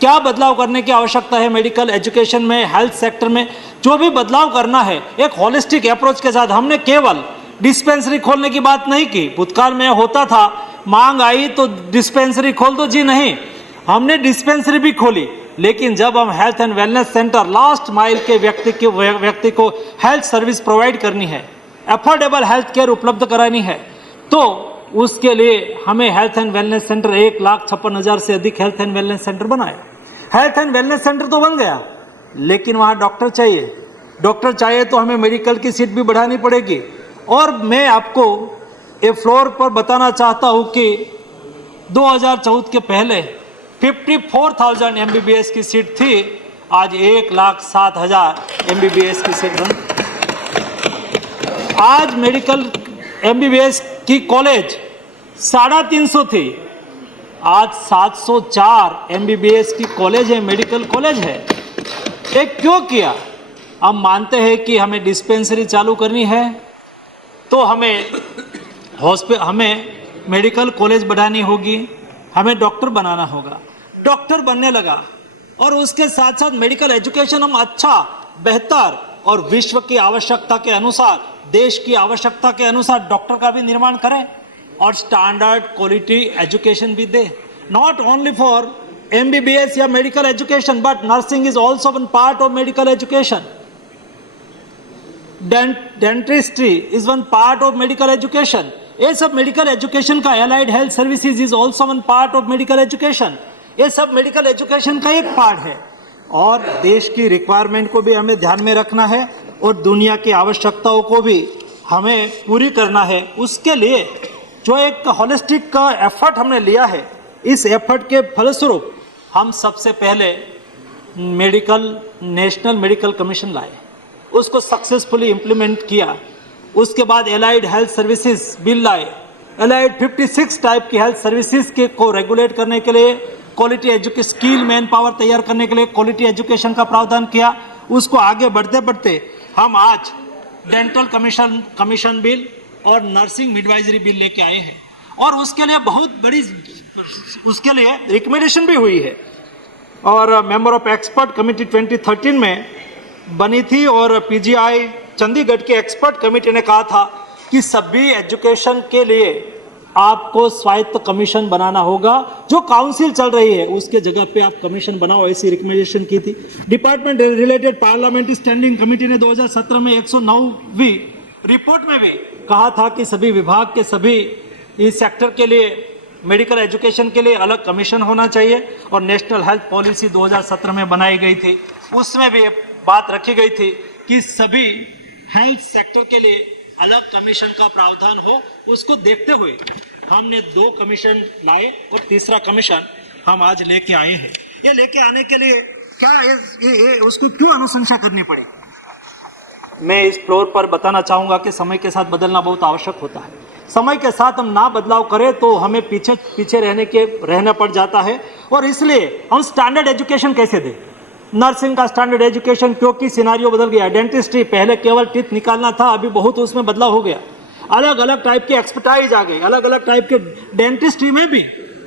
क्या बदलाव करने की आवश्यकता है मेडिकल एजुकेशन में, हेल्थ सेक्टर में, जो भी बदलाव करना है एक होलिस्टिक अप्रोच के साथ। हमने केवल डिस्पेंसरी खोलने की बात नहीं की। भूतकाल में होता था मांग आई तो डिस्पेंसरी खोल दो, जी नहीं, हमने डिस्पेंसरी भी खोली, लेकिन जब हम health and wellness centre last mile के व्यक्ति को हेल्थ सर्विस प्रोवाइड करनी है, अफोर्डेबल हेल्थ केयर उपलब्ध करानी है, तो उसके लिए हमें हेल्थ एंड वेलनेस सेंटर 1,56,000 से अधिक हेल्थ एंड वेलनेस सेंटर बनाए। हेल्थ एंड वेलनेस सेंटर तो बन गया, लेकिन वहाँ डॉक्टर चाहिए। डॉक्टर चाहिए तो हमें मेडिकल की सीट भी बढ़ानी पड़ेगी। और मैं आपको ये फ्लोर पर बताना चाहता हूँ कि 2014 के पहले 54,000 MBBS की सीट थी, आज 1,07,000 MBBS की सीट बन। आज मेडिकल MBBS की कॉलेज 350 थी, आज 704 MBBS की कॉलेज है, मेडिकल कॉलेज है। ये क्यों किया? हम मानते हैं कि हमें डिस्पेंसरी चालू करनी है तो हमें मेडिकल कॉलेज बढ़ानी होगी, हमें डॉक्टर बनाना होगा। डॉक्टर बनने लगा और उसके साथ साथ मेडिकल एजुकेशन हम अच्छा, बेहतर और विश्व की आवश्यकता के अनुसार, देश की आवश्यकता के अनुसार डॉक्टर का भी निर्माण करें और स्टैंडर्ड क्वालिटी एजुकेशन भी दे। नॉट ओनली फॉर MBBS या medical education, but nursing is also one part of medical education. Dentistry is one part of medical education. ये सब मेडिकल एजुकेशन का, allied health services is also one part of medical education. ये सब medical education का एक part है और देश की रिक्वायरमेंट को भी हमें ध्यान में रखना है और दुनिया की आवश्यकताओं को भी हमें पूरी करना है। उसके लिए जो एक होलिस्टिक का एफर्ट हमने लिया है, इस एफर्ट के फलस्वरूप हम सबसे पहले नेशनल मेडिकल कमीशन लाए, उसको सक्सेसफुली इम्प्लीमेंट किया। उसके बाद एलाइड हेल्थ सर्विसेज बिल लाए, एलाइड 56 टाइप की हेल्थ सर्विसेज के को रेगुलेट करने के लिए, quality education, skill man power तैयार करने के लिए क्वालिटी एजुकेशन का प्रावधान किया। उसको आगे बढ़ते बढ़ते हम आज डेंटल कमीशन बिल और नर्सिंग मिडवाइजरी बिल लेके आए हैं और उसके लिए बहुत बड़ी, उसके लिए रिकमेंडेशन भी हुई है और मेंबर ऑफ एक्सपर्ट कमेटी 2013 में बनी थी और PGI चंडीगढ़ के एक्सपर्ट कमेटी ने कहा था कि सभी एजुकेशन के लिए आपको स्वायत्त कमीशन बनाना होगा। जो काउंसिल चल रही है उसके जगह पे आप कमीशन बनाओ, ऐसी रिकमेंडेशन की थी। Department related parliamentary standing committee ने 2017 में 109वीं रिपोर्ट में भी कहा था कि सभी विभाग के सभी इस सेक्टर के लिए, मेडिकल एजुकेशन के लिए अलग कमीशन होना चाहिए और नेशनल हेल्थ पॉलिसी 2017 में बनाई गई थी। उसमें भी बात रखी गई थी कि सभी हेल्थ सेक्टर के लिए अलग कमीशन का प्रावधान हो। उसको देखते हुए हमने 2 कमीशन लाए और तीसरा कमीशन हम आज लेके आए हैं। ये लेके आने के लिए क्या उसको क्यों अनुशंसा करनी पड़ी, मैं इस फ्लोर पर बताना चाहूँगा कि समय के साथ बदलना बहुत आवश्यक होता है। समय के साथ हम ना बदलाव करें तो हमें पीछे रहना पड़ जाता है और इसलिए हम स्टैंडर्ड एजुकेशन कैसे दें। नर्सिंग का स्टैंडर्ड एजुकेशन, क्योंकि सिनारियो बदल गया। डेंटिस्ट्री पहले केवल टीथ निकालना था, अभी बहुत उसमें बदलाव हो गया। अलग अलग टाइप के एक्सपर्टाइज आ गए, अलग अलग टाइप के डेंटिस्ट्री में भी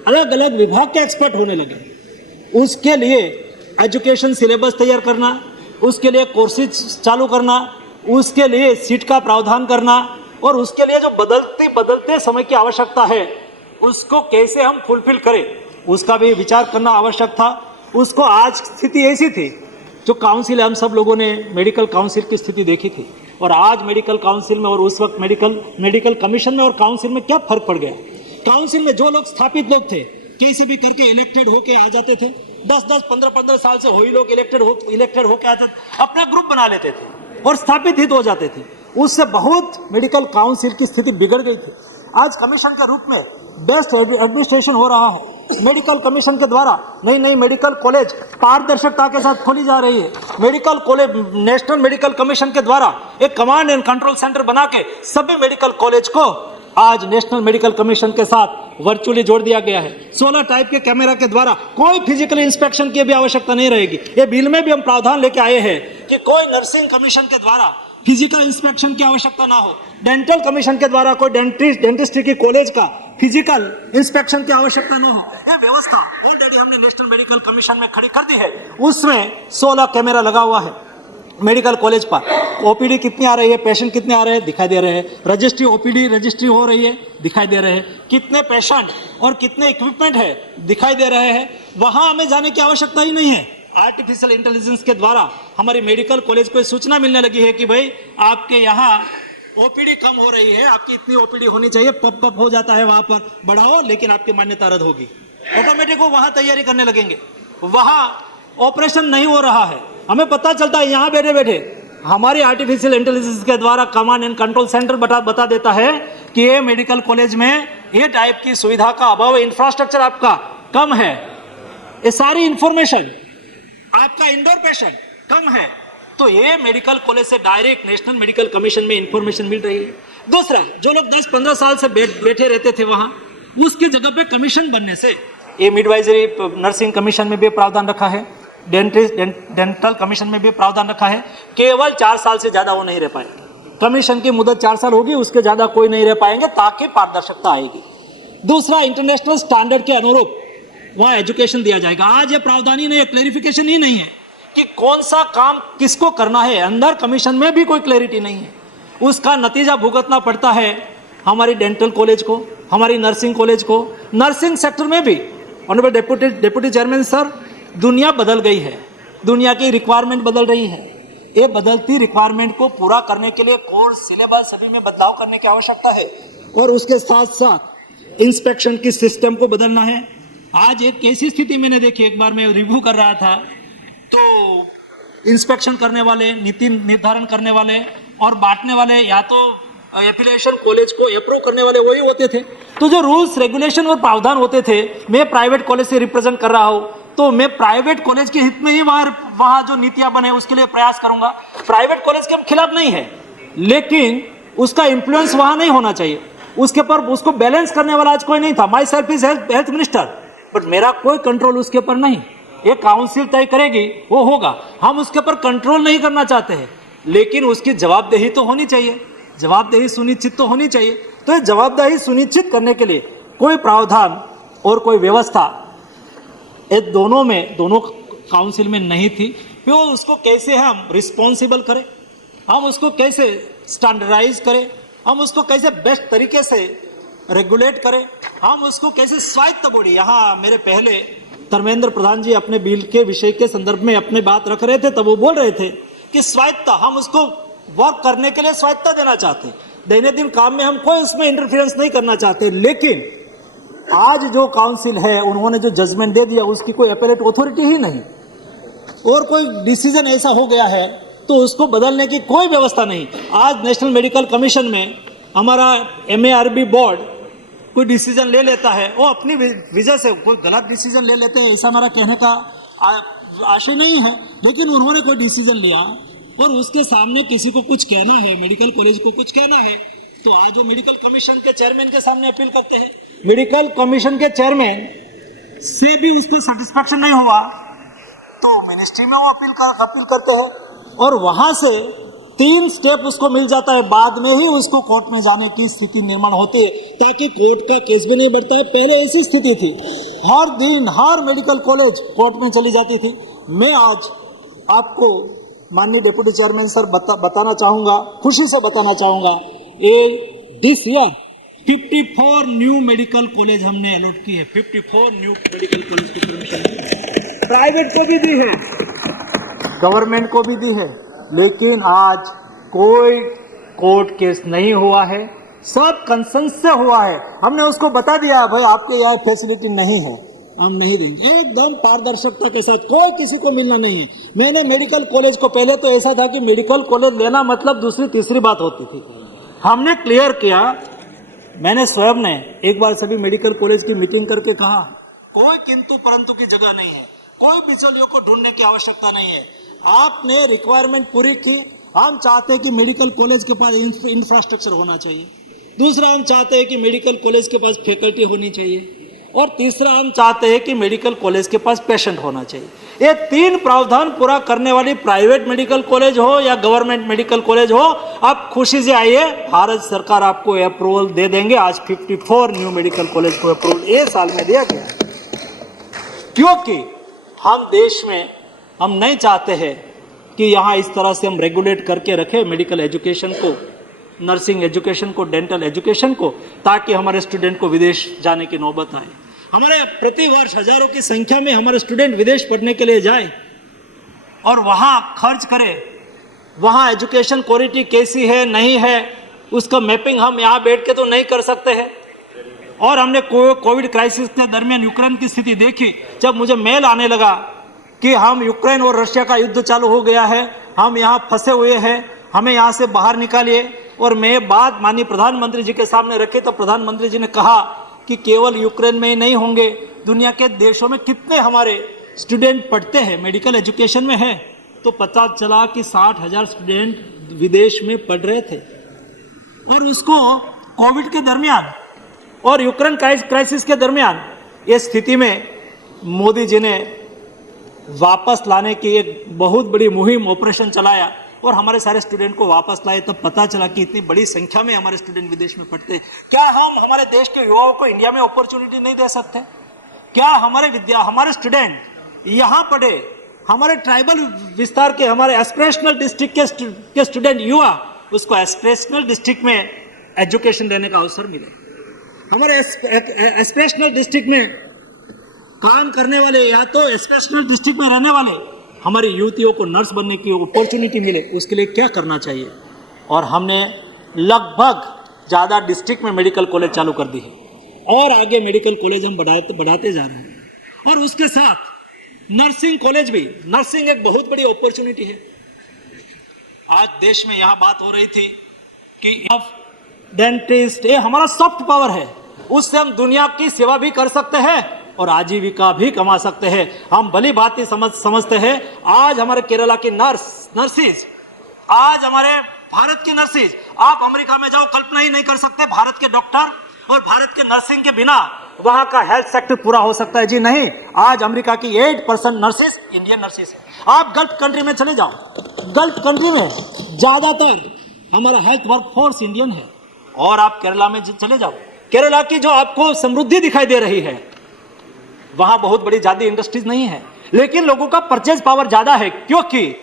अलग अलग विभाग के एक्सपर्ट होने लगे। उसके लिए एजुकेशन सिलेबस तैयार करना, उसके लिए कोर्सेज चालू करना, उसके लिए सीट का प्रावधान करना और उसके लिए जो बदलते समय की आवश्यकता है उसको कैसे हम फुलफिल करें, उसका भी विचार करना आवश्यक था। उसको आज स्थिति ऐसी थी, जो काउंसिल, हम सब लोगों ने मेडिकल काउंसिल की स्थिति देखी थी और आज मेडिकल काउंसिल में और उस वक्त मेडिकल कमीशन में और काउंसिल में क्या फर्क पड़ गया। काउंसिल में जो लोग स्थापित लोग थे, कैसे भी करके इलेक्टेड होके आ जाते थे, 10-10, 15-15 साल से वही लोग इलेक्टेड होके आते थे, अपना ग्रुप बना लेते थे और स्थापित हित हो जाते थे। उससे बहुत मेडिकल काउंसिल की स्थिति बिगड़ गई थी। आज कमीशन के रूप में बेस्ट एडमिनिस्ट्रेशन हो रहा है। मेडिकल कमीशन के द्वारा नई मेडिकल कॉलेज पारदर्शिता के साथ खोली जा रही है। Medical college, national medical commission के द्वारा एक कमांड एंड कंट्रोल सेंटर बना के सभी मेडिकल कॉलेज को आज नेशनल मेडिकल कमीशन के साथ वर्चुअली जोड़ दिया गया है। 16 टाइप के कैमरा के द्वारा कोई फिजिकल इंस्पेक्शन की भी आवश्यकता नहीं रहेगी। ये बिल में भी हम प्रावधान लेके आए हैं कि कोई नर्सिंग कमीशन के द्वारा फिजिकल इंस्पेक्शन की आवश्यकता ना हो, डेंटल कमीशन के द्वारा कोई डेंटिस्ट्री की कॉलेज का फिजिकल इंस्पेक्शन की आवश्यकता ना हो, ये व्यवस्था ऑलरेडी हमने नेशनल मेडिकल कमीशन में खड़ी कर दी है। उसमें 16 कैमरा लगा हुआ है मेडिकल कॉलेज पर। ओपीडी कितनी आ रही है, पेशेंट कितने आ रहे हैं दिखाई दे रहे हैं, रजिस्ट्री ओपीडी रजिस्ट्री हो रही है दिखाई दे रहे हैं, कितने पेशेंट और कितने इक्विपमेंट है दिखाई दे रहे हैं। वहां हमें जाने की आवश्यकता ही नहीं है। आर्टिफिशियल इंटेलिजेंस के द्वारा हमारी मेडिकल कॉलेज को सूचना मिलने लगी है कि भाई आपके यहाँ ओपीडी कम हो रही है, आपकी इतनी ओपीडी होनी चाहिए, पप हो जाता है वहां पर, बढ़ाओ लेकिन आपकी मान्यता रद्द होगी। ऑटोमेटिक वो वहां तैयारी करने लगेंगे। वहां ऑपरेशन नहीं हो रहा है, हमें पता चलता है यहाँ बैठे बैठे हमारी आर्टिफिशियल इंटेलिजेंस के द्वारा कमांड एंड कंट्रोल सेंटर बता देता है कि ये मेडिकल कॉलेज में ये टाइप की सुविधा का अभाव, इंफ्रास्ट्रक्चर आपका कम है, ये सारी इंफॉर्मेशन, आपका इंडोर पेशेंट कम है, तो ये मेडिकल कॉलेज से डायरेक्ट नेशनल मेडिकल कमीशन में इंफॉर्मेशन मिल रही है। दूसरा, जो लोग 10-15 साल से बैठे रहते थे वहां, उसकी जगह पे कमीशन बनने से, ये मिडवाइजरी नर्सिंग कमीशन में भी प्रावधान रखा है, डेंटल कमीशन में भी प्रावधान रखा है, केवल 4 साल से ज्यादा वो नहीं रह पाए। कमीशन की मुदत 4 साल होगी, उसके ज्यादा कोई नहीं रह पाएंगे ताकि पारदर्शिता आएगी। दूसरा, इंटरनेशनल स्टैंडर्ड के अनुरूप वहां एजुकेशन दिया जाएगा। आज ये प्रावधान ही नहीं है, क्लैरिफिकेशन ही नहीं है कि कौन सा काम किसको करना है, अंदर कमीशन में भी कोई क्लैरिटी नहीं है। उसका नतीजा भुगतना पड़ता है हमारी डेंटल कॉलेज को, हमारी नर्सिंग कॉलेज को। नर्सिंग सेक्टर में भी ऑनरेबल डेप्यूटी चेयरमैन सर, दुनिया बदल गई है, दुनिया की रिक्वायरमेंट बदल रही है। ये बदलती रिक्वायरमेंट को पूरा करने के लिए कोर्स सिलेबस सभी में बदलाव करने की आवश्यकता है, और उसके साथ साथ इंस्पेक्शन की सिस्टम को बदलना है। आज एक कैसी स्थिति मैंने देखी, एक बार मैं रिव्यू कर रहा था तो इंस्पेक्शन करने वाले, नीति निर्धारण करने वाले और बांटने वाले या तो एफिलिएशन कॉलेज को अप्रूव करने वाले वही होते थे। तो जो रूल्स रेगुलेशन और प्रावधान होते थे, मैं प्राइवेट कॉलेज से रिप्रेजेंट कर रहा हूँ, तो मैं प्राइवेट कॉलेज के हित में ही वहाँ जो नीतियाँ बने उसके लिए प्रयास करूंगा। प्राइवेट कॉलेज के हम खिलाफ नहीं है, लेकिन उसका इन्फ्लुएंस वहाँ नहीं होना चाहिए। उसके पर उसको बैलेंस करने वाला आज कोई नहीं था। My self is health minister, but मेरा कोई कंट्रोल उसके ऊपर नहीं। ये काउंसिल तय करेगी, वो होगा, हम उसके ऊपर कंट्रोल नहीं करना चाहते हैं, लेकिन उसकी जवाबदेही तो होनी चाहिए, जवाबदेही सुनिश्चित तो होनी चाहिए। तो ये जवाबदेही सुनिश्चित करने के लिए कोई प्रावधान और कोई व्यवस्था ये दोनों काउंसिल में नहीं थी। फिर उसको कैसे हम रिस्पॉन्सिबल करें, हम उसको कैसे स्टैंडर्डाइज करें, हम उसको कैसे बेस्ट तरीके से रेगुलेट करें, हम उसको कैसे स्वायत्त बॉडी, यहाँ मेरे पहले धर्मेंद्र प्रधान जी अपने बिल के विषय के संदर्भ में अपने बात रख रहे थे, तब वो बोल रहे थे कि स्वायत्ता, हम उसको वर्क करने के लिए स्वायत्ता देना चाहते हैं, दैनिक काम में हम कोई उसमें इंटरफेरेंस नहीं करना चाहते। लेकिन आज जो काउंसिल है उन्होंने जो जजमेंट दे दिया, उसकी कोई अपीलेट अथॉरिटी ही नहीं, और कोई डिसीजन ऐसा हो गया है तो उसको बदलने की कोई व्यवस्था नहीं। आज नेशनल मेडिकल कमीशन में हमारा MARB बोर्ड कोई डिसीजन ले लेता है, वो अपनी वजह से कोई गलत डिसीजन ले लेते हैं, ऐसा हमारा कहने का आशय नहीं है, लेकिन उन्होंने कोई डिसीजन लिया और उसके सामने किसी को कुछ कहना है, मेडिकल कॉलेज को कुछ कहना है, तो आज वो मेडिकल कमीशन के चेयरमैन के सामने अपील करते हैं। मेडिकल कमीशन के चेयरमैन से भी उस पर सेटिस्फैक्शन नहीं हुआ तो मिनिस्ट्री में वो अपील करते हैं, और वहां से 3 स्टेप उसको मिल जाता है, बाद में ही उसको कोर्ट में जाने की स्थिति निर्माण होती है, ताकि कोर्ट का केस भी नहीं बढ़ता है। पहले ऐसी स्थिति थी, हर दिन हर मेडिकल कॉलेज कोर्ट में चली जाती थी। मैं आज आपको माननीय डिप्टी चेयरमैन सर बताना चाहूँगा, खुशी से बताना चाहूँगा, this year 54 new medical college हमने अलॉट की है। 54 न्यू मेडिकल कॉलेज की परमिशन प्राइवेट को भी दी है, गवर्नमेंट को भी दी है, लेकिन आज कोई कोर्ट केस नहीं हुआ है, सब कंसेंसस से हुआ है। हमने उसको बता दिया भाई आपके यहाँ फैसिलिटी नहीं है, हम नहीं देंगे, एकदम पारदर्शिता के साथ, कोई किसी को मिलना नहीं है। मैंने मेडिकल कॉलेज को, पहले तो ऐसा था कि मेडिकल कॉलेज लेना मतलब दूसरी तीसरी बात होती थी, हमने क्लियर किया, मैंने स्वयं ने एक बार सभी मेडिकल कॉलेज की मीटिंग करके कहा कोई किंतु परंतु की जगह नहीं है, कोई बिचौलियों को ढूंढने की आवश्यकता नहीं है। आपने रिक्वायरमेंट पूरी की, हम चाहते हैं कि मेडिकल कॉलेज के पास इंफ्रास्ट्रक्चर होना चाहिए। दूसरा, हम चाहते हैं कि मेडिकल कॉलेज के पास फैकल्टी होनी चाहिए। और तीसरा हम चाहते हैं कि मेडिकल कॉलेज के पास पेशेंट होना चाहिए। ये तीन प्रावधान पूरा करने वाली प्राइवेट मेडिकल कॉलेज हो या गवर्नमेंट मेडिकल कॉलेज हो, आप खुशी से आइए, भारत सरकार आपको अप्रूवल दे देंगे। आज 54 न्यू मेडिकल कॉलेज को अप्रूवल एक साल में दिया गया, क्योंकि हम देश में हम नहीं चाहते हैं कि यहाँ इस तरह से हम रेगुलेट करके रखें मेडिकल एजुकेशन को, नर्सिंग एजुकेशन को, डेंटल एजुकेशन को, ताकि हमारे स्टूडेंट को विदेश जाने की नौबत आए। हमारे प्रति वर्ष हजारों की संख्या में हमारे स्टूडेंट विदेश पढ़ने के लिए जाए और वहाँ खर्च करे, वहाँ एजुकेशन क्वालिटी कैसी है नहीं है उसका मैपिंग हम यहाँ बैठ के तो नहीं कर सकते हैं। और हमने कोविड क्राइसिस के दरमियान यूक्रेन की स्थिति देखी, जब मुझे मेल आने लगा कि हम यूक्रेन और रशिया का युद्ध चालू हो गया है, हम यहाँ फंसे हुए हैं, हमें यहाँ से बाहर निकालिए। और मैं बात माननीय प्रधानमंत्री जी के सामने रखी तो प्रधानमंत्री जी ने कहा कि केवल यूक्रेन में ही नहीं होंगे, दुनिया के देशों में कितने हमारे स्टूडेंट पढ़ते हैं, मेडिकल एजुकेशन में है। तो पता चला कि 60,000 स्टूडेंट विदेश में पढ़ रहे थे, और उसको कोविड के दरमियान और यूक्रेन क्राइसिस के दरमियान ये स्थिति में मोदी जी ने वापस लाने की एक बहुत बड़ी मुहिम ऑपरेशन चलाया और हमारे सारे स्टूडेंट को वापस लाए। तब पता चला कि इतनी बड़ी संख्या में हमारे स्टूडेंट विदेश में पढ़ते हैं। क्या हम हमारे देश के युवाओं को इंडिया में अपॉर्चुनिटी नहीं दे सकते? क्या हमारे स्टूडेंट यहाँ पढ़े, हमारे ट्राइबल विस्तार के, हमारे एस्पिरेशनल डिस्ट्रिक्ट के स्टूडेंट युवा, उसको एस्पिरेशनल डिस्ट्रिक्ट में एजुकेशन लेने का अवसर मिले। हमारे एस्पिरेशनल डिस्ट्रिक्ट में काम करने वाले या तो एस्पिरेशनल डिस्ट्रिक्ट में रहने वाले हमारी युवतियों को नर्स बनने की अपॉर्चुनिटी मिले, उसके लिए क्या करना चाहिए? और हमने लगभग ज़्यादा डिस्ट्रिक्ट में मेडिकल कॉलेज चालू कर दी है और आगे मेडिकल कॉलेज हम बढ़ाते जा रहे हैं। और उसके साथ नर्सिंग कॉलेज भी, नर्सिंग एक बहुत बड़ी अपॉर्चुनिटी है। आज देश में यहाँ बात हो रही थी कि डेंटिस्ट, ये हमारा सॉफ्ट पावर है, उससे हम दुनिया की सेवा भी कर सकते हैं और आजीविका भी कमा सकते हैं। हम भली भांति समझते हैं। आज हमारे केरला की नर्सिस, आज हमारे भारत की नर्सिस, आप अमेरिका में जाओ, कल्पना ही नहीं कर सकते भारत के डॉक्टर और भारत के नर्सिंग के बिना वहां का हेल्थ सेक्टर पूरा हो सकता है। जी नहीं, आज अमेरिका की 8% नर्सिस इंडियन नर्सिस है। आप गल्फ कंट्री में चले जाओ, गल्फ कंट्री में ज्यादातर हमारा हेल्थ वर्कफोर्स इंडियन है। और आप केरला में चले जाओ, केरला की जो आपको समृद्धि दिखाई दे रही है, वहां बहुत बड़ी ज्यादा इंडस्ट्रीज नहीं है, लेकिन लोगों का परचेज पावर ज्यादा है, क्योंकि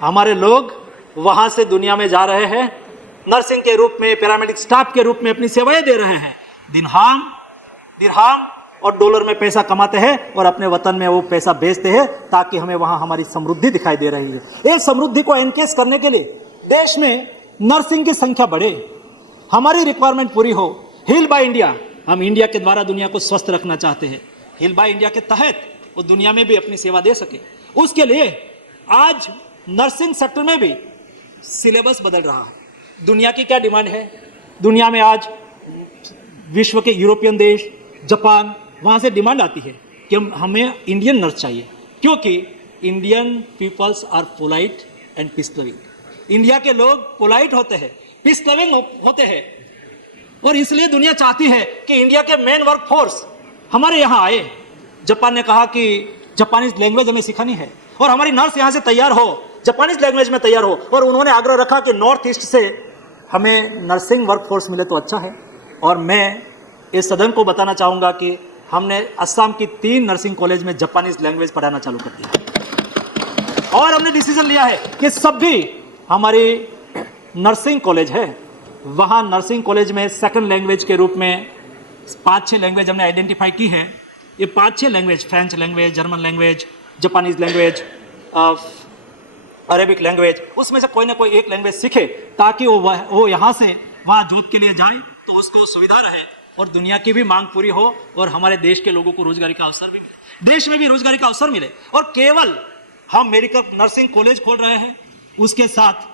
हमारे लोग वहां से दुनिया में जा रहे हैं, नर्सिंग के रूप में, पैरामेडिक स्टाफ के रूप में अपनी सेवाएं दे रहे हैं, दिरहाम और डॉलर में पैसा कमाते हैं और अपने वतन में वो पैसा भेजते हैं, ताकि हमें वहां हमारी समृद्धि दिखाई दे रही है। इस समृद्धि को एनकेस करने के लिए देश में नर्सिंग की संख्या बढ़े, हमारी रिक्वायरमेंट पूरी हो। हील बाय इंडिया, हम इंडिया के द्वारा दुनिया को स्वस्थ रखना चाहते हैं। हील बाय इंडिया के तहत वो दुनिया में भी अपनी सेवा दे सके, उसके लिए आज नर्सिंग सेक्टर में भी सिलेबस बदल रहा है। दुनिया की क्या डिमांड है? दुनिया में आज विश्व के यूरोपियन देश, जापान, वहाँ से डिमांड आती है कि हमें इंडियन नर्स चाहिए, क्योंकि Indian peoples are polite and peace loving. India के लोग पोलाइट होते हैं, पीस लविंग होते हैं, और इसलिए दुनिया चाहती है कि इंडिया के मेन वर्क फोर्स हमारे यहाँ आए। जापान ने कहा कि जापानीज लैंग्वेज हमें सिखानी है और हमारी नर्स यहाँ से तैयार हो, जापानीज लैंग्वेज में तैयार हो, और उन्होंने आग्रह रखा कि नॉर्थ ईस्ट से हमें नर्सिंग वर्कफोर्स मिले तो अच्छा है। और मैं इस सदन को बताना चाहूँगा कि हमने असम की 3 नर्सिंग कॉलेज में जापानीज लैंग्वेज पढ़ाना चालू कर दिया, और हमने डिसीजन लिया है कि सभी हमारी नर्सिंग कॉलेज है, वहाँ नर्सिंग कॉलेज में सेकंड लैंग्वेज के रूप में 5-6 लैंग्वेज हमने आइडेंटिफाई की है। ये 5-6 language, French language, German language, Japanese language, Arabic language, उसमें से कोई ना कोई एक लैंग्वेज सीखे, ताकि वो यहाँ से वहाँ जॉब के लिए जाए तो उसको सुविधा रहे और दुनिया की भी मांग पूरी हो और हमारे देश के लोगों को रोजगारी का अवसर भी मिले, देश में भी रोजगारी का अवसर मिले। और केवल हम मेडिकल नर्सिंग कॉलेज खोल रहे हैं, उसके साथ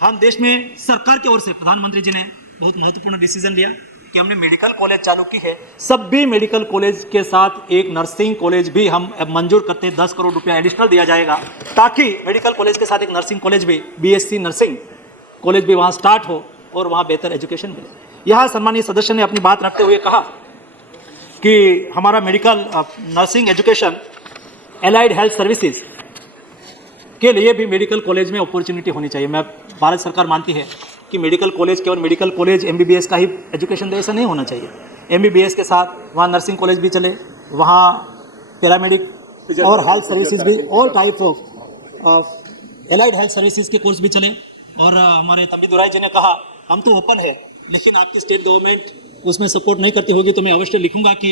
हम देश में सरकार की ओर से प्रधानमंत्री जी ने बहुत महत्वपूर्ण डिसीजन लिया कि हमने मेडिकल कॉलेज चालू की है। सभी मेडिकल कॉलेज के साथ एक नर्सिंग कॉलेज भी हम मंजूर करते हैं, 10 करोड़ रुपया एडिशनल दिया जाएगा, ताकि मेडिकल कॉलेज के साथ एक नर्सिंग कॉलेज भी, BSc नर्सिंग कॉलेज भी वहाँ स्टार्ट हो और वहाँ बेहतर एजुकेशन मिले। यहाँ सम्मानीय सदस्य ने अपनी बात रखते हुए कहा कि हमारा medical nursing education allied health services के लिए भी मेडिकल कॉलेज में अपॉर्चुनिटी होनी चाहिए। मैं भारत सरकार मानती है कि मेडिकल कॉलेज केवल मेडिकल कॉलेज MBBS का ही एजुकेशन दे, ऐसा नहीं होना चाहिए। MBBS के साथ वहाँ नर्सिंग कॉलेज भी चले, वहाँ पैरामेडिक और हेल्थ सर्विसेज भी, all type of allied health services के कोर्स भी चले। और हमारे तंबी दुराई जी ने कहा हम तो ओपन है, लेकिन आपकी स्टेट गवर्नमेंट उसमें सपोर्ट नहीं करती होगी, तो मैं अवश्य लिखूंगा कि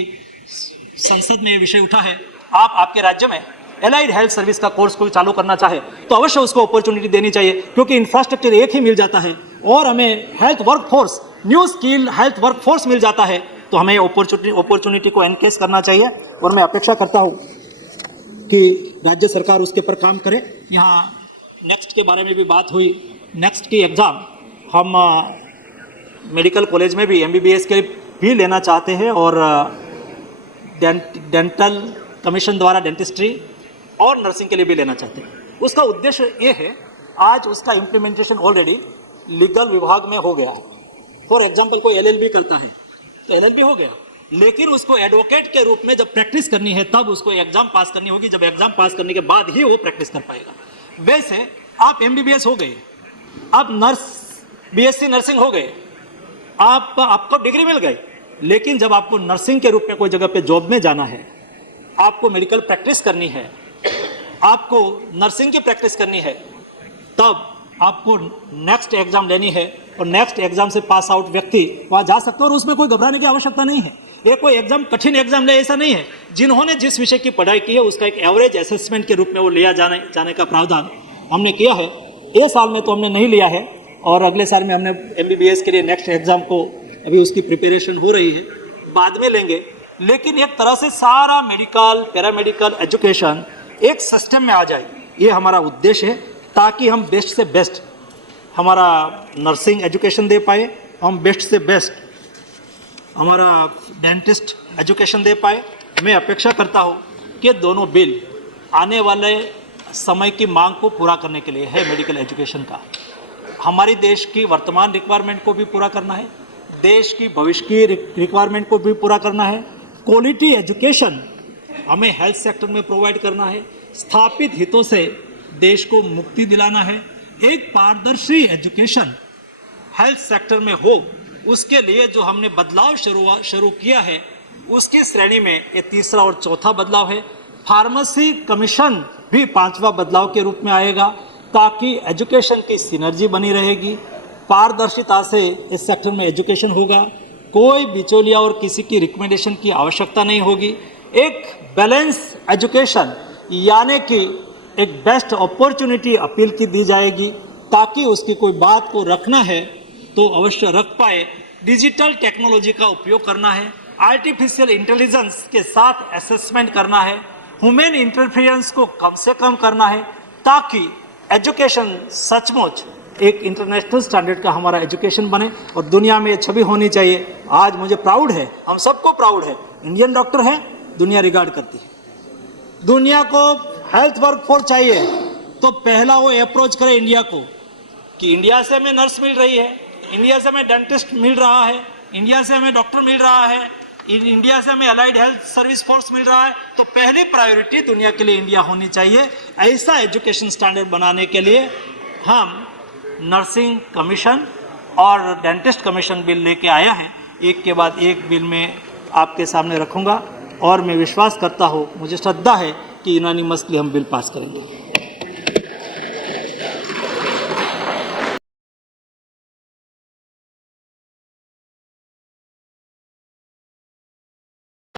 संसद में ये विषय उठा है, आप आपके राज्य में एलाइड हेल्थ सर्विस का कोर्स कोई चालू करना चाहे तो अवश्य उसको अपॉर्चुनिटी देनी चाहिए, क्योंकि इंफ्रास्ट्रक्चर एक ही मिल जाता है और हमें health workforce, new skill health workforce मिल जाता है, तो हमें अपॉर्चुनिटी को एनकेज करना चाहिए। और मैं अपेक्षा करता हूँ कि राज्य सरकार उसके पर काम करे। यहाँ नेक्स्ट के बारे में भी बात हुई। नेक्स्ट की एग्ज़ाम हम मेडिकल कॉलेज में भी MBBS के भी लेना चाहते हैं और डेंटल कमीशन द्वारा डेंटिस्ट्री और नर्सिंग के लिए भी लेना चाहते हैं। उसका उद्देश्य ये है, आज उसका इम्प्लीमेंटेशन ऑलरेडी लीगल विभाग में हो गया है। फॉर एग्जांपल कोई LLB करता है तो LLB हो गया, लेकिन उसको एडवोकेट के रूप में जब प्रैक्टिस करनी है तब उसको एग्जाम पास करनी होगी। जब एग्जाम पास करने के बाद ही वो प्रैक्टिस कर पाएगा। वैसे आप MBBS हो गए, आप BSc नर्सिंग हो गए, आपको डिग्री मिल गई, लेकिन जब आपको नर्सिंग के रूप में कोई जगह पे जॉब में जाना है, आपको मेडिकल प्रैक्टिस करनी है, आपको नर्सिंग की प्रैक्टिस करनी है, तब आपको नेक्स्ट एग्जाम लेनी है और नेक्स्ट एग्जाम से पास आउट व्यक्ति वहाँ जा सकते हो और उसमें कोई घबराने की आवश्यकता नहीं है। ये कोई एग्जाम कठिन एग्जाम ले ऐसा नहीं है। जिन्होंने जिस विषय की पढ़ाई की है उसका एक एवरेज असेसमेंट के रूप में वो लिया जाने का प्रावधान हमने किया है। ये साल में तो हमने नहीं लिया है और अगले साल में हमने MBBS के लिए नेक्स्ट एग्जाम को अभी उसकी प्रिपरेशन हो रही है, बाद में लेंगे। लेकिन एक तरह से सारा मेडिकल पैरामेडिकल एजुकेशन एक सिस्टम में आ जाए, ये हमारा उद्देश्य है, ताकि हम बेस्ट से बेस्ट हमारा नर्सिंग एजुकेशन दे पाए, हम बेस्ट से बेस्ट हमारा डेंटिस्ट एजुकेशन दे पाए। मैं अपेक्षा करता हूँ कि दोनों बिल आने वाले समय की मांग को पूरा करने के लिए है। मेडिकल एजुकेशन का हमारी देश की वर्तमान रिक्वायरमेंट को भी पूरा करना है, देश की भविष्य की रिक्वायरमेंट को भी पूरा करना है। क्वालिटी एजुकेशन हमें हेल्थ सेक्टर में प्रोवाइड करना है, स्थापित हितों से देश को मुक्ति दिलाना है। एक पारदर्शी एजुकेशन हेल्थ सेक्टर में हो, उसके लिए जो हमने बदलाव शुरू किया है उसकी श्रेणी में ये तीसरा और चौथा बदलाव है। फार्मेसी कमीशन भी पांचवा बदलाव के रूप में आएगा, ताकि एजुकेशन की सिनर्जी बनी रहेगी, पारदर्शिता से इस सेक्टर में एजुकेशन होगा, कोई बिचौलिया और किसी की रिकमेंडेशन की आवश्यकता नहीं होगी। एक बैलेंस एजुकेशन यानी कि एक बेस्ट अपॉर्चुनिटी अपील की दी जाएगी, ताकि उसकी कोई बात को रखना है तो अवश्य रख पाए। डिजिटल टेक्नोलॉजी का उपयोग करना है, आर्टिफिशियल इंटेलिजेंस के साथ असेसमेंट करना है, ह्यूमन इंटरफेरेंस को कम से कम करना है, ताकि एजुकेशन सचमुच एक इंटरनेशनल स्टैंडर्ड का हमारा एजुकेशन बने और दुनिया में छवि होनी चाहिए। आज मुझे प्राउड है, हम सबको प्राउड है, इंडियन डॉक्टर है, दुनिया रिगार्ड करती है। दुनिया को हेल्थ वर्कफोर्स चाहिए तो पहला वो अप्रोच करे इंडिया को कि इंडिया से हमें नर्स मिल रही है, इंडिया से हमें डेंटिस्ट मिल रहा है, इंडिया से हमें डॉक्टर मिल रहा है, इंडिया से हमें अलाइड हेल्थ सर्विस फोर्स मिल रहा है, तो पहली प्रायोरिटी दुनिया के लिए इंडिया होनी चाहिए। ऐसा एजुकेशन स्टैंडर्ड बनाने के लिए हम नर्सिंग कमीशन और डेंटिस्ट कमीशन बिल लेके आया है। एक के बाद एक बिल में आपके सामने रखूंगा और मैं विश्वास करता हूँ, मुझे श्रद्धा है कि यूनानिमसली हम बिल पास करेंगे।